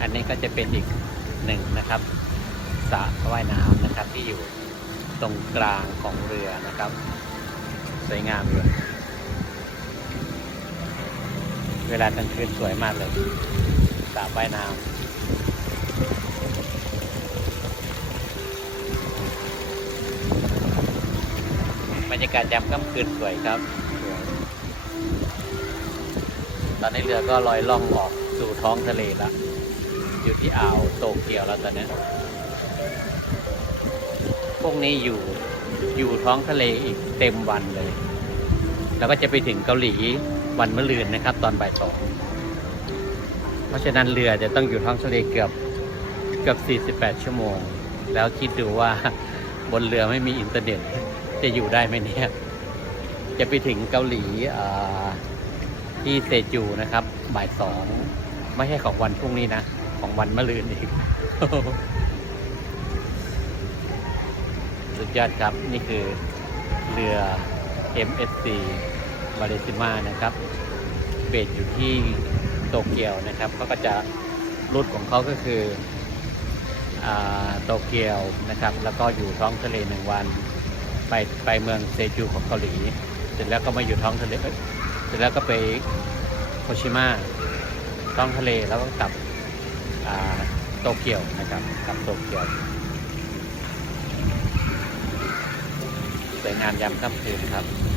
อันนี้ก็จะเป็นอีกหนึ่งนะครับสระว่ายน้ำนะครับที่อยู่ตรงกลางของเรือนะครับ สวยงามอยู่เวลากลางคืนสวยมากเลยสระว่ายน้ำบรรยากาศยามค่ำคืนสวยครับ ตอนนี้เรือก็ลอยล่องออกสู่ท้องทะเลแล้ว อยู่ที่อ่าวโตเกียวแล้วตอนนี้พวกนี้อยู่อยู่ท้องทะเลอีกเต็มวันเลย แล้วก็จะไปถึงเกาหลีวันมะรืนนะครับ ตอนบ่ายสองเพราะฉะนั้นเรือจะต้องอยู่ท้องทะเลเกือบเกือบ 48 ชั่วโมง แล้วคิดดูว่าบนเรือไม่มีอินเทอร์เน็ต จะอยู่ได้ไหมเนี่ย จะไปถึงเกาหลีที่เซจูนะครับ บ่ายสองไม่ใช่ของวันพรุ่งนี้นะ ของวันมะรืนอีก สุดยอดครับนี่คือเรือ MSC มาเลซิมานะครับ เบสอยู่ที่โตเกียวนะครับเขาก็จะรูทของเขาก็คือโตเกียวนะครับ แล้วก็อยู่ท้องทะเลหนึ่งวัน ไปไปเมืองเซจูของเกาหลี เสร็จแล้วก็มาอยู่ท้องทะเล เสร็จแล้วก็ไปโคชิมะท้องทะเลแล้วก็กลับ โตเกียวนะครับกับโตเกียวสวยงามยามค่ำคืนครับ